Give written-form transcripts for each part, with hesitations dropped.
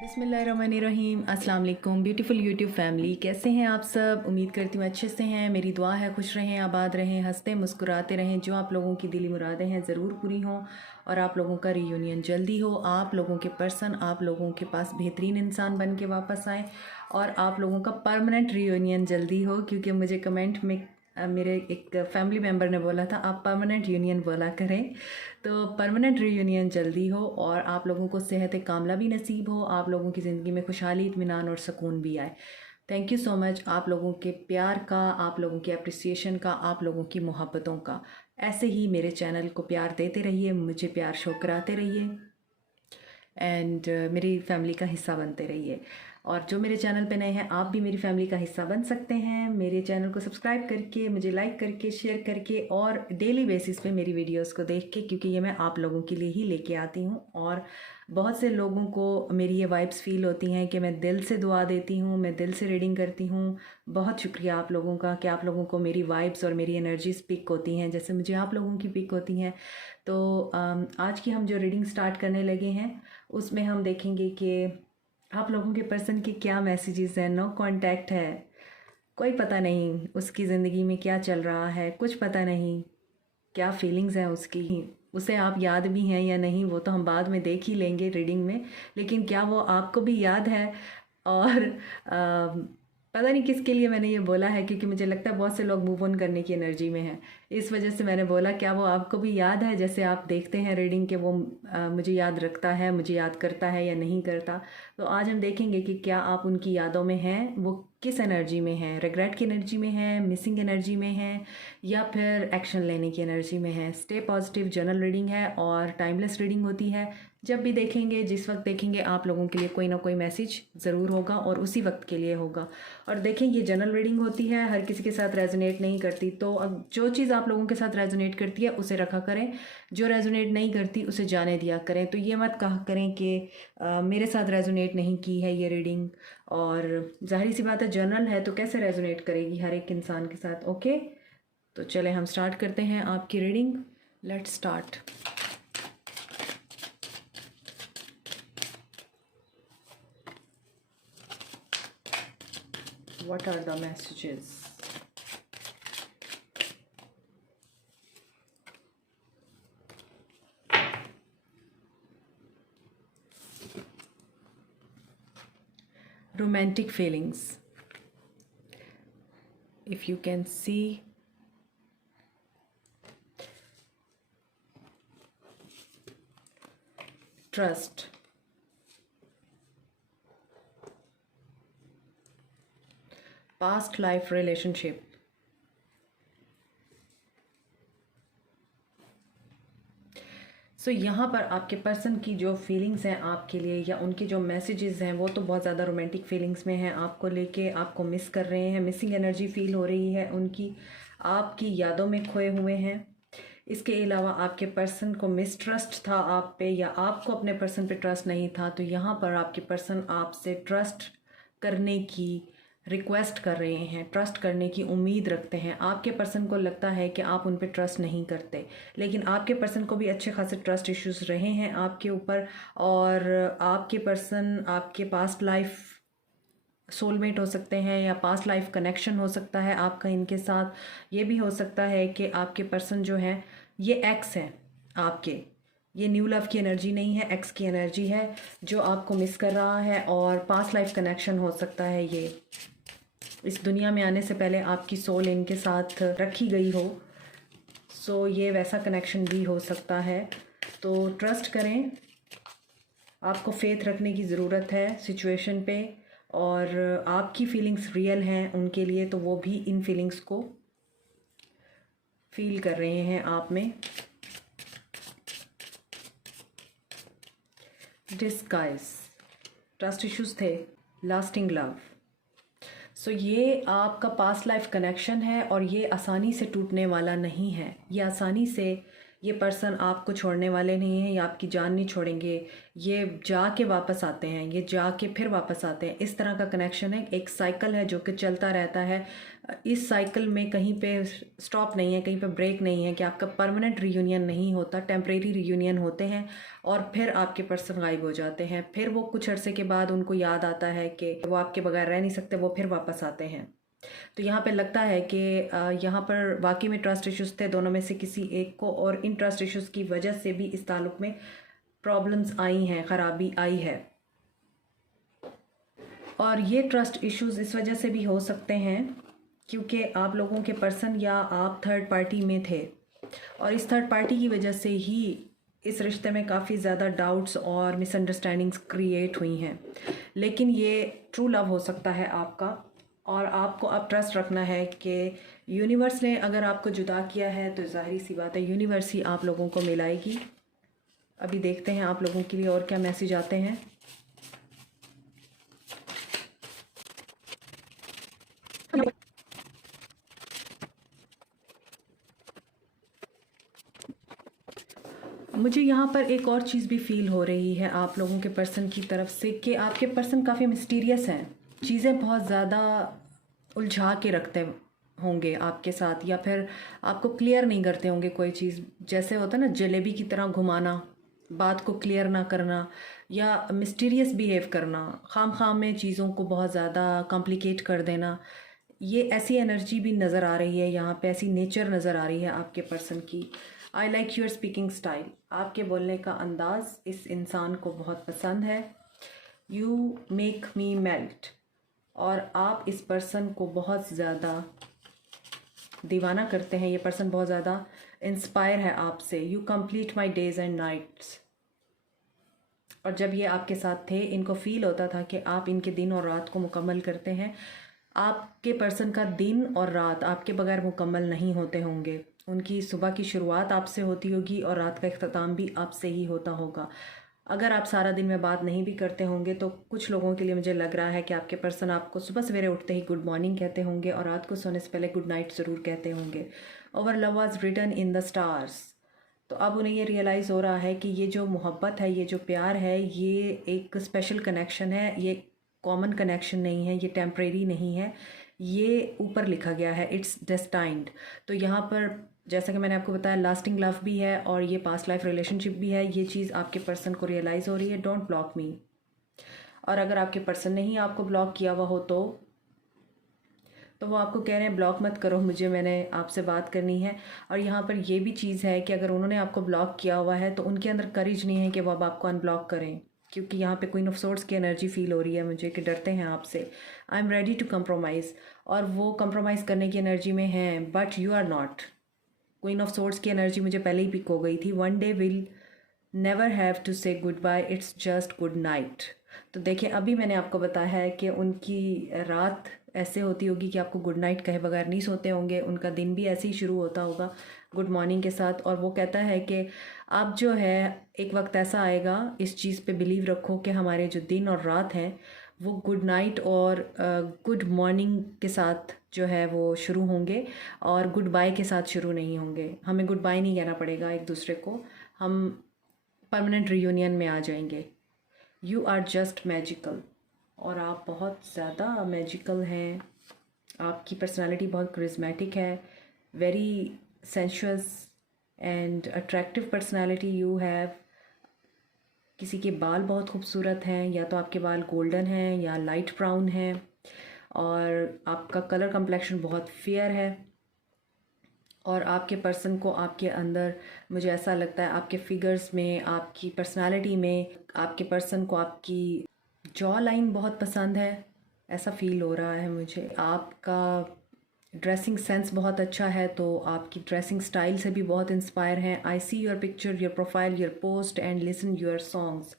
बिस्मिल्लाहिर्रहमानिर्रहीम। अस्सलाम वालेकुम ब्यूटीफुल यूट्यूब फैमिली, कैसे हैं आप सब? उम्मीद करती हूँ अच्छे से हैं। मेरी दुआ है खुश रहें, आबाद रहें, हंसते मुस्कुराते रहें। जो आप लोगों की दिली मुरादें हैं ज़रूर पूरी हों और आप लोगों का रीयूनियन जल्दी हो। आप लोगों के पर्सन आप लोगों के पास बेहतरीन इंसान बन के वापस आए और आप लोगों का परमानेंट रीयूनियन जल्दी हो। क्योंकि मुझे कमेंट में मेरे एक फैमिली मेम्बर ने बोला था आप परमानेंट यूनियन बोला करें, तो परमानेंट रीयूनियन जल्दी हो और आप लोगों को सेहत कामला भी नसीब हो, आप लोगों की ज़िंदगी में खुशहाली, इत्मीनान और सुकून भी आए। थैंक यू सो मच आप लोगों के प्यार का, आप लोगों के अप्रिसिएशन का, आप लोगों की मोहब्बतों का। ऐसे ही मेरे चैनल को प्यार देते रहिए, मुझे प्यार शो कराते रहिए एंड मेरी फैमिली का हिस्सा बनते रहिए। और जो मेरे चैनल पे नए हैं, आप भी मेरी फैमिली का हिस्सा बन सकते हैं। मेरे चैनल को सब्सक्राइब करके, मुझे लाइक करके, शेयर करके और डेली बेसिस पे मेरी वीडियोस को देख के, क्योंकि ये मैं आप लोगों के लिए ही लेके आती हूँ। और बहुत से लोगों को मेरी ये वाइब्स फील होती हैं कि मैं दिल से दुआ देती हूँ, मैं दिल से रीडिंग करती हूँ। बहुत शुक्रिया आप लोगों का कि आप लोगों को मेरी वाइब्स और मेरी एनर्जीज पिक होती हैं जैसे मुझे आप लोगों की पिक होती हैं। तो आज की हम जो रीडिंग स्टार्ट करने लगे हैं उसमें हम देखेंगे कि आप लोगों के पर्सन के क्या मैसेजेस हैं। नो कांटेक्ट है, कोई पता नहीं उसकी ज़िंदगी में क्या चल रहा है, कुछ पता नहीं क्या फीलिंग्स हैं उसकी, उसे आप याद भी हैं या नहीं वो तो हम बाद में देख ही लेंगे रीडिंग में। लेकिन क्या वो आपको भी याद है? और पता नहीं किसके लिए मैंने ये बोला है, क्योंकि मुझे लगता है बहुत से लोग मूव ऑन करने की एनर्जी में हैं। इस वजह से मैंने बोला क्या वो आपको भी याद है? जैसे आप देखते हैं रीडिंग के वो मुझे याद रखता है, मुझे याद करता है या नहीं करता। तो आज हम देखेंगे कि क्या आप उनकी यादों में हैं, वो किस एनर्जी में हैं, रिग्रेट की एनर्जी में हैं, मिसिंग एनर्जी में हैं या फिर एक्शन लेने की एनर्जी में हैं। स्टे पॉजिटिव जनरल रीडिंग है और टाइमलेस रीडिंग होती है। जब भी देखेंगे, जिस वक्त देखेंगे, आप लोगों के लिए कोई ना कोई मैसेज ज़रूर होगा और उसी वक्त के लिए होगा। और देखें, ये जनरल रीडिंग होती है, हर किसी के साथ रेजोनेट नहीं करती। तो अब जो चीज़ आप लोगों के साथ रेजोनेट करती है उसे रखा करें, जो रेजोनेट नहीं करती उसे जाने दिया करें। तो ये मत कहा करें कि मेरे साथ रेजोनेट नहीं की है ये रीडिंग। और जाहिर सी बात है जनरल है तो कैसे रेजोनेट करेगी हर एक इंसान के साथ। ओके, तो चले हम स्टार्ट करते हैं आपकी reading. Let's start. What are the messages? Romantic feelings. If you can see, trust, past life relationship, सो यहाँ पर आपके पर्सन की जो फीलिंग्स हैं आपके लिए या उनके जो मैसेजेस हैं वो तो बहुत ज़्यादा रोमांटिक फीलिंग्स में हैं। आपको लेके आपको मिस कर रहे हैं, मिसिंग एनर्जी फील हो रही है उनकी, आपकी यादों में खोए हुए हैं। इसके अलावा आपके पर्सन को मिसट्रस्ट था आप पे या आपको अपने पर्सन पे ट्रस्ट नहीं था। तो यहाँ पर आपके पर्सन आपसे ट्रस्ट करने की रिक्वेस्ट कर रहे हैं, ट्रस्ट करने की उम्मीद रखते हैं। आपके पर्सन को लगता है कि आप उन पे ट्रस्ट नहीं करते, लेकिन आपके पर्सन को भी अच्छे खासे ट्रस्ट इश्यूज रहे हैं आपके ऊपर। और आपके पर्सन आपके पास्ट लाइफ सोलमेट हो सकते हैं या पास्ट लाइफ कनेक्शन हो सकता है आपका इनके साथ। ये भी हो सकता है कि आपके पर्सन जो है ये एक्स है आपके, ये न्यू लव की एनर्जी नहीं है, एक्स की एनर्जी है जो आपको मिस कर रहा है। और पास्ट लाइफ कनेक्शन हो सकता है, ये इस दुनिया में आने से पहले आपकी सोल इनके साथ रखी गई हो। सो ये वैसा कनेक्शन भी हो सकता है। तो ट्रस्ट करें, आपको फेथ रखने की ज़रूरत है सिचुएशन पे। और आपकी फीलिंग्स रियल हैं उनके लिए, तो वो भी इन फीलिंग्स को फील कर रहे हैं आप में। डिस्गाइज, ट्रस्ट इश्यूज थे, लास्टिंग लव। सो ये आपका पास्ट लाइफ कनेक्शन है और ये आसानी से टूटने वाला नहीं है, ये आसानी से ये पर्सन आपको छोड़ने वाले नहीं हैं, या आपकी जान नहीं छोड़ेंगे। ये जाके वापस आते हैं, ये जाके फिर वापस आते हैं। इस तरह का कनेक्शन है, एक साइकिल है जो कि चलता रहता है। इस साइकिल में कहीं पे स्टॉप नहीं है, कहीं पे ब्रेक नहीं है कि आपका परमानेंट रियूनियन नहीं होता, टेम्परेरी रियूनियन होते हैं और फिर आपके पर्सन गायब हो जाते हैं। फिर वो कुछ अरसे के बाद उनको याद आता है कि वो आपके बगैर रह नहीं सकते, वो फिर वापस आते हैं। तो यहाँ पे लगता है कि यहाँ पर वाकई में ट्रस्ट इश्यूज़ थे दोनों में से किसी एक को, और इन ट्रस्ट इश्यूज़ की वजह से भी इस ताल्लुक में प्रॉब्लम्स आई हैं, ख़राबी आई है। और ये ट्रस्ट इश्यूज़ इस वजह से भी हो सकते हैं क्योंकि आप लोगों के पर्सन या आप थर्ड पार्टी में थे, और इस थर्ड पार्टी की वजह से ही इस रिश्ते में काफ़ी ज़्यादा डाउट्स और मिसअंडरस्टैंडिंग्स क्रिएट हुई हैं। लेकिन ये ट्रू लव हो सकता है आपका, और आपको अब ट्रस्ट रखना है कि यूनिवर्स ने अगर आपको जुदा किया है तो ज़ाहिर सी बात है यूनिवर्स ही आप लोगों को मिलाएगी। अभी देखते हैं आप लोगों के लिए और क्या मैसेज आते हैं। मुझे यहाँ पर एक और चीज़ भी फील हो रही है आप लोगों के पर्सन की तरफ से कि आपके पर्सन काफ़ी मिस्टीरियस हैं, चीज़ें बहुत ज़्यादा उलझा के रखते होंगे आपके साथ, या फिर आपको क्लियर नहीं करते होंगे कोई चीज़। जैसे होता है ना जलेबी की तरह घुमाना, बात को क्लियर ना करना, या मिस्टीरियस बिहेव करना, खाम खाम में चीज़ों को बहुत ज़्यादा कॉम्प्लिकेट कर देना। ये ऐसी एनर्जी भी नज़र आ रही है यहाँ पे, ऐसी नेचर नज़र आ रही है आपके पर्सन की। I like your speaking style, आपके बोलने का अंदाज़ इस इंसान को बहुत पसंद है। यू मेक मी मेल्ट, और आप इस पर्सन को बहुत ज़्यादा दीवाना करते हैं। ये पर्सन बहुत ज़्यादा इंस्पायर है आपसे। You complete my days and nights, और जब ये आपके साथ थे इनको फील होता था कि आप इनके दिन और रात को मुकम्मल करते हैं। आपके पर्सन का दिन और रात आपके बगैर मुकम्मल नहीं होते होंगे। उनकी सुबह की शुरुआत आपसे होती होगी और रात का इख्तिताम भी आपसे ही होता होगा। अगर आप सारा दिन में बात नहीं भी करते होंगे तो कुछ लोगों के लिए मुझे लग रहा है कि आपके पर्सन आपको सुबह सवेरे उठते ही गुड मॉर्निंग कहते होंगे और रात को सोने से पहले गुड नाइट ज़रूर कहते होंगे। Our love was written in the stars. तो अब उन्हें ये रियलाइज़ हो रहा है कि ये जो मोहब्बत है, ये जो प्यार है, ये एक स्पेशल कनेक्शन है, ये कॉमन कनेक्शन नहीं है, ये टेम्परेरी नहीं है, ये ऊपर लिखा गया है, इट्स डेस्टाइंड। तो यहाँ पर जैसा कि मैंने आपको बताया लास्टिंग लव भी है और ये पास्ट लाइफ रिलेशनशिप भी है। ये चीज़ आपके पर्सन को रियलाइज़ हो रही है। डोंट ब्लॉक मी। और अगर आपके पर्सन ने ही आपको ब्लॉक किया हुआ हो तो वो आपको कह रहे हैं ब्लॉक मत करो मुझे, मैंने आपसे बात करनी है। और यहाँ पर ये भी चीज़ है कि अगर उन्होंने आपको ब्लॉक किया हुआ है तो उनके अंदर करेज नहीं है कि वो अब आपको अनब्लॉक करें, क्योंकि यहाँ पे क्वीन ऑफ सोर्ड्स की एनर्जी फील हो रही है मुझे कि डरते हैं आपसे। I am ready to compromise, और वो कंप्रोमाइज़ करने की एनर्जी में हैं, but you are not. Queen of swords की एनर्जी मुझे पहले ही पिक हो गई थी। One day will never have to say good bye, it's just good night. तो देखिए अभी मैंने आपको बताया है कि उनकी रात ऐसे होती होगी कि आपको गुड नाइट कहे बगैर नहीं सोते होंगे। उनका दिन भी ऐसे ही शुरू होता होगा गुड मॉर्निंग के साथ। और वो कहता है कि आप जो है एक वक्त ऐसा आएगा, इस चीज़ पे बिलीव रखो कि हमारे जो दिन और रात हैं वो गुड नाइट और गुड मॉर्निंग के साथ जो है वो शुरू होंगे, और गुड बाय के साथ शुरू नहीं होंगे। हमें गुड बाय नहीं कहना पड़ेगा एक दूसरे को, हम परमानेंट रियूनियन में आ जाएंगे। यू आर जस्ट मैजिकल, और आप बहुत ज़्यादा मैजिकल हैं। आपकी पर्सनालिटी बहुत करिज्मेटिक है, very sensuous and attractive personality you have. किसी के बाल बहुत खूबसूरत हैं, या तो आपके बाल गोल्डन हैं या लाइट ब्राउन हैं, और आपका कलर कम्प्लेक्शन बहुत फेयर है। और आपके पर्सन को आपके अंदर मुझे ऐसा लगता है आपके फिगर्स में, आपकी पर्सनालिटी में, आपके पर्सन को आपकी जॉ लाइन बहुत पसंद है, ऐसा फील हो रहा है मुझे। आपका ड्रेसिंग सेंस बहुत अच्छा है, तो आपकी ड्रेसिंग स्टाइल से भी बहुत इंस्पायर हैं। I see your picture, your profile, your post and listen your songs.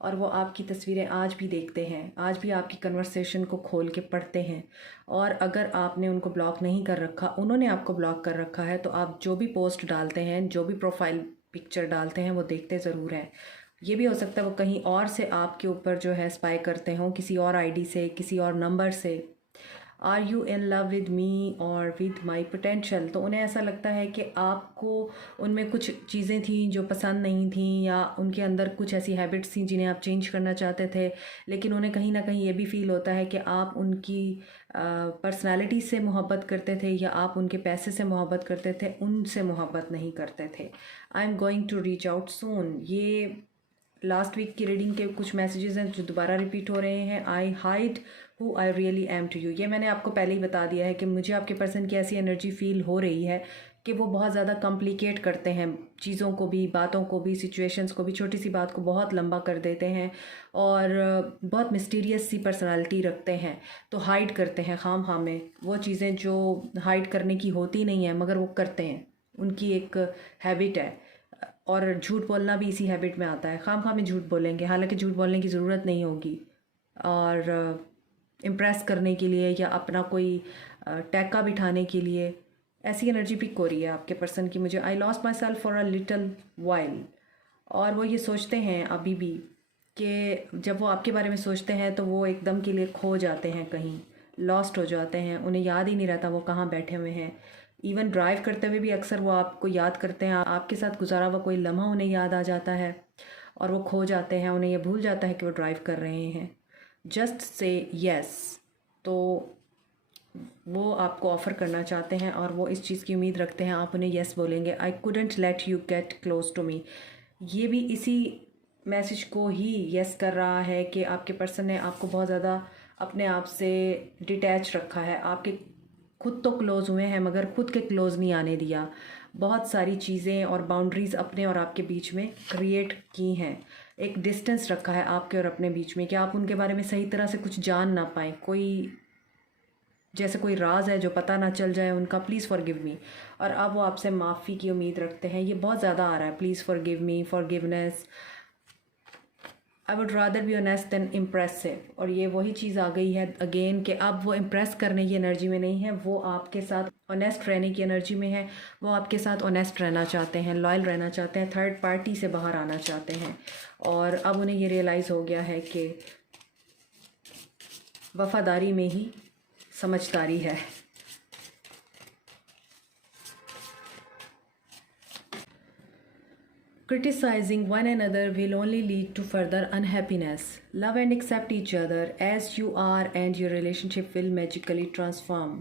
और वो आपकी तस्वीरें आज भी देखते हैं, आज भी आपकी कन्वर्सेशन को खोल के पढ़ते हैं। और अगर आपने उनको ब्लॉक नहीं कर रखा, उन्होंने आपको ब्लॉक कर रखा है, तो आप जो भी पोस्ट डालते हैं, जो भी प्रोफाइल पिक्चर डालते हैं, वो देखते ज़रूर हैं। ये भी हो सकता है वो कहीं और से आपके ऊपर जो है स्पाई करते हों, किसी और आईडी से, किसी और नंबर से। Are you in love with me और विद माई पोटेंशियल। तो उन्हें ऐसा लगता है कि आपको उनमें कुछ चीज़ें थी जो पसंद नहीं थी, या उनके अंदर कुछ ऐसी हैबिट्स थी जिन्हें आप चेंज करना चाहते थे, लेकिन उन्हें कहीं ना कहीं ये भी फील होता है कि आप उनकी पर्सनालिटी से मोहब्बत करते थे या आप उनके पैसे से मोहब्बत करते थे, उनसे मोहब्बत नहीं करते थे। I am going to reach out soon, ये लास्ट वीक की रीडिंग के कुछ मैसेजेस हैं जो दोबारा रिपीट हो रहे हैं। I hide who I really am to you, ये मैंने आपको पहले ही बता दिया है कि मुझे आपके पर्सन की ऐसी एनर्जी फील हो रही है कि वो बहुत ज़्यादा कॉम्प्लिकेट करते हैं चीज़ों को भी, बातों को भी, सिचुएशंस को भी, छोटी सी बात को बहुत लंबा कर देते हैं और बहुत मिस्टीरियस सी पर्सनालिटी रखते हैं। तो हाइड करते हैं खाम खाम में वो चीज़ें जो हाइड करने की होती नहीं है, मगर वो करते हैं, उनकी एक हैबिट है। और झूठ बोलना भी इसी हैबिट में आता है, खाम खाम में झूठ बोलेंगे, हालांकि झूठ बोलने की ज़रूरत नहीं होगी, और इम्प्रेस करने के लिए या अपना कोई टैका बिठाने के लिए ऐसी एनर्जी पिक हो रही है आपके पर्सन की मुझे। I lost my self for a little while, और वो ये सोचते हैं अभी भी कि जब वो आपके बारे में सोचते हैं तो वो एकदम के लिए खो जाते हैं, कहीं लॉस्ट हो जाते हैं, उन्हें याद ही नहीं रहता वो कहाँ बैठे हुए हैं। इवन ड्राइव करते हुए भी अक्सर वो आपको याद करते हैं, आपके साथ गुजारा हुआ कोई लम्हा उन्हें याद आ जाता है और वो खो जाते हैं, उन्हें ये भूल जाता है कि वो ड्राइव कर रहे हैं। जस्ट से येस, तो वो आपको ऑफ़र करना चाहते हैं और वो इस चीज़ की उम्मीद रखते हैं आप उन्हें येस बोलेंगे। I couldn't let you get close to me, ये भी इसी मैसेज को ही येस कर रहा है कि आपके पर्सन ने आपको बहुत ज़्यादा अपने आप से डिटैच रखा है, आपके खुद तो क्लोज़ हुए हैं मगर खुद के क्लोज़ नहीं आने दिया, बहुत सारी चीज़ें और बाउंड्रीज़ अपने और आपके बीच में क्रिएट की हैं, एक डिस्टेंस रखा है आपके और अपने बीच में कि आप उनके बारे में सही तरह से कुछ जान ना पाएँ, कोई जैसे कोई राज है जो पता ना चल जाए उनका। प्लीज़ फॉरगिव मी, और अब वो आपसे माफ़ी की उम्मीद रखते हैं, ये बहुत ज़्यादा आ रहा है, please forgive me, forgiveness, I would rather be honest than impressive. और ये वही चीज़ आ गई है अगेन कि अब वो इम्प्रेस करने की एनर्जी में नहीं है, वो आपके साथ ऑनेस्ट रहने की एनर्जी में है, वो आपके साथ ऑनेस्ट रहना चाहते हैं, लॉयल रहना चाहते हैं, थर्ड पार्टी से बाहर आना चाहते हैं। और अब उन्हें ये रियलाइज़ हो गया है कि वफ़ादारी में ही समझदारी है। Criticizing one another will only lead to further unhappiness. Love and accept each other as you are and your relationship will magically transform.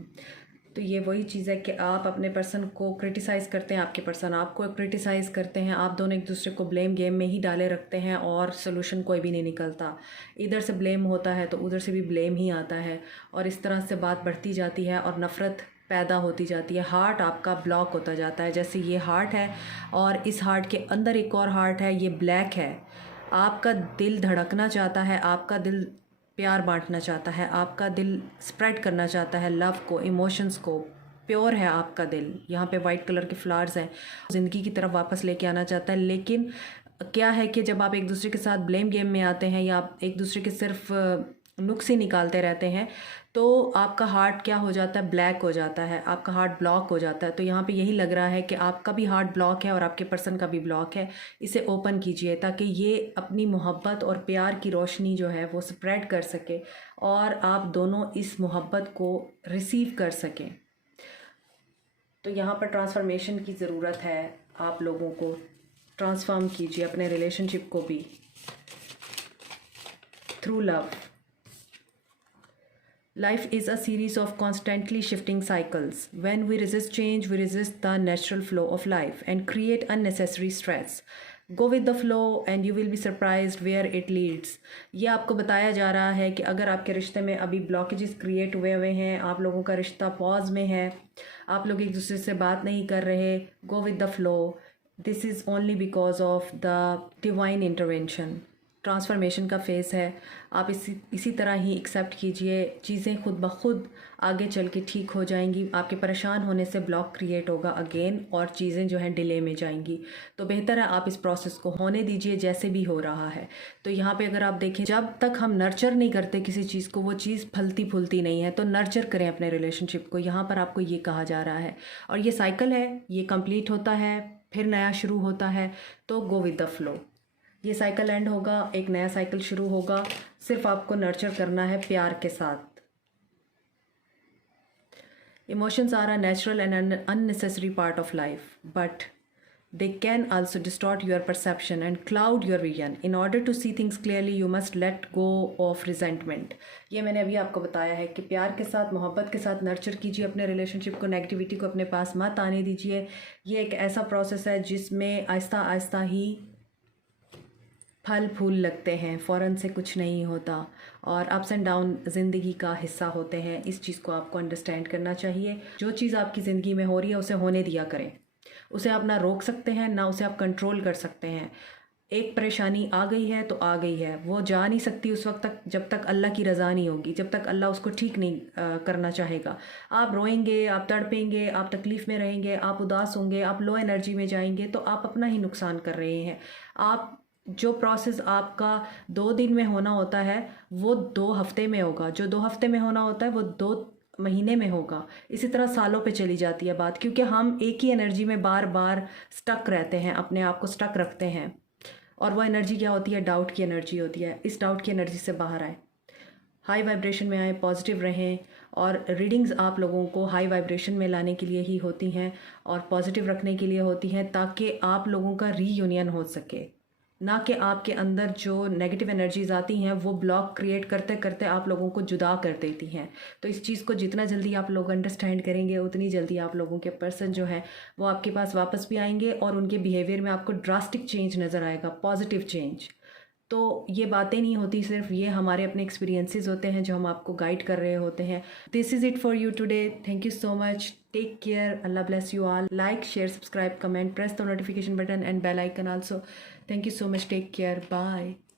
तो ये वही चीज़ है कि आप अपने पर्सन को क्रिटिसाइज़ करते हैं, आपके पर्सन आपको क्रिटिसाइज़ करते हैं, आप दोनों एक दूसरे को ब्लेम गेम में ही डाले रखते हैं और सोल्यूशन कोई भी नहीं निकलता। इधर से ब्लेम होता है तो उधर से भी ब्लेम ही आता है और इस तरह से बात बढ़ती जाती है और नफ़रत पैदा होती जाती है। हार्ट आपका ब्लॉक होता जाता है, जैसे ये हार्ट है और इस हार्ट के अंदर एक और हार्ट है, ये ब्लैक है। आपका दिल धड़कना चाहता है, आपका दिल प्यार बांटना चाहता है, आपका दिल स्प्रेड करना चाहता है लव को, इमोशंस को, प्योर है आपका दिल। यहाँ पे वाइट कलर के फ्लावर्स हैं, ज़िंदगी की तरफ वापस लेके आना चाहता है। लेकिन क्या है कि जब आप एक दूसरे के साथ ब्लेम गेम में आते हैं या आप एक दूसरे के सिर्फ नुक्स ही निकालते रहते हैं तो आपका हार्ट क्या हो जाता है, ब्लैक हो जाता है, आपका हार्ट ब्लॉक हो जाता है। तो यहाँ पे यही लग रहा है कि आपका भी हार्ट ब्लॉक है और आपके पर्सन का भी ब्लॉक है। इसे ओपन कीजिए ताकि ये अपनी मोहब्बत और प्यार की रोशनी जो है वो स्प्रेड कर सके और आप दोनों इस मोहब्बत को रिसीव कर सकें। तो यहाँ पर ट्रांसफॉर्मेशन की ज़रूरत है, आप लोगों को ट्रांसफॉर्म कीजिए अपने रिलेशनशिप को भी through love. Life is a series of constantly shifting cycles. When we resist change, we resist the natural flow of life and create unnecessary stress. Go with the flow and you will be surprised where it leads. ये आपको बताया जा रहा है कि अगर आपके रिश्ते में अभी ब्लॉकेजेस क्रिएट हुए हैं, आप लोगों का रिश्ता पॉज में है, आप लोग एक दूसरे से बात नहीं कर रहे, go with the flow. This is only because of the divine intervention. Transformation का फेज़ है, आप इसी तरह ही एक्सेप्ट कीजिए, चीज़ें खुद ब खुद आगे चल के ठीक हो जाएंगी। आपके परेशान होने से ब्लॉक क्रिएट होगा अगेन और चीज़ें जो हैं डिले में जाएंगी। तो बेहतर है आप इस प्रोसेस को होने दीजिए जैसे भी हो रहा है। तो यहाँ पे अगर आप देखें, जब तक हम नर्चर नहीं करते किसी चीज़ को, वो चीज़ फलती फूलती नहीं है। तो नर्चर करें अपने रिलेशनशिप को, यहाँ पर आपको ये कहा जा रहा है। और ये साइकिल है, ये कंप्लीट होता है फिर नया शुरू होता है, तो गो विद द फ्लो। ये साइकिल एंड होगा, एक नया साइकिल शुरू होगा, सिर्फ आपको नर्चर करना है प्यार के साथ। Emotions are a natural and unnecessary part of life, but they can also distort your perception and cloud your vision. In order to see things clearly, you must let go of resentment. ये मैंने अभी आपको बताया है कि प्यार के साथ, मोहब्बत के साथ नर्चर कीजिए अपने रिलेशनशिप को, नेगेटिविटी को अपने पास मत आने दीजिए। ये एक ऐसा प्रोसेस है जिसमें आहिस्ता आहिस्ता ही फल फूल लगते हैं, फ़ौरन से कुछ नहीं होता, और अप्स एंड डाउन ज़िंदगी का हिस्सा होते हैं। इस चीज़ को आपको अंडरस्टैंड करना चाहिए। जो चीज़ आपकी ज़िंदगी में हो रही है उसे होने दिया करें। उसे आप ना रोक सकते हैं, ना उसे आप कंट्रोल कर सकते हैं। एक परेशानी आ गई है तो आ गई है, वो जा नहीं सकती उस वक्त तक जब तक अल्लाह की रज़ा नहीं होगी, जब तक अल्लाह उसको ठीक नहीं करना चाहेगा। आप रोएंगे, आप तड़पेंगे, आप तकलीफ़ में रहेंगे, आप उदास होंगे, आप लो एनर्जी में जाएंगे, तो आप अपना ही नुकसान कर रहे हैं। आप जो प्रोसेस आपका 2 दिन में होना होता है वो 2 हफ्ते में होगा, जो 2 हफ्ते में होना होता है वो 2 महीने में होगा। इसी तरह सालों पे चली जाती है बात, क्योंकि हम एक ही एनर्जी में बार बार स्टक रहते हैं, अपने आप को स्टक रखते हैं। और वो एनर्जी क्या होती है? डाउट की एनर्जी होती है। इस डाउट की एनर्जी से बाहर आए, हाई वाइब्रेशन में आए, पॉजिटिव रहें। और रीडिंग्स आप लोगों को हाई वाइब्रेशन में लाने के लिए ही होती हैं और पॉजिटिव रखने के लिए होती हैं, ताकि आप लोगों का रीयूनियन हो सके, ना कि आपके अंदर जो नेगेटिव एनर्जीज आती हैं वो ब्लॉक क्रिएट करते करते आप लोगों को जुदा कर देती हैं। तो इस चीज़ को जितना जल्दी आप लोग अंडरस्टैंड करेंगे, उतनी जल्दी आप लोगों के पर्सन जो है वो आपके पास वापस भी आएंगे और उनके बिहेवियर में आपको ड्रास्टिक चेंज नज़र आएगा, पॉजिटिव चेंज। तो ये बातें नहीं होती सिर्फ, ये हमारे अपने एक्सपीरियंसेस होते हैं जो हम आपको गाइड कर रहे होते हैं। This is it for you today. Thank you so much. Take care. Allah bless you all. Like, share, subscribe, comment, press the notification button and bell icon also. Thank you so much. Take care. Bye.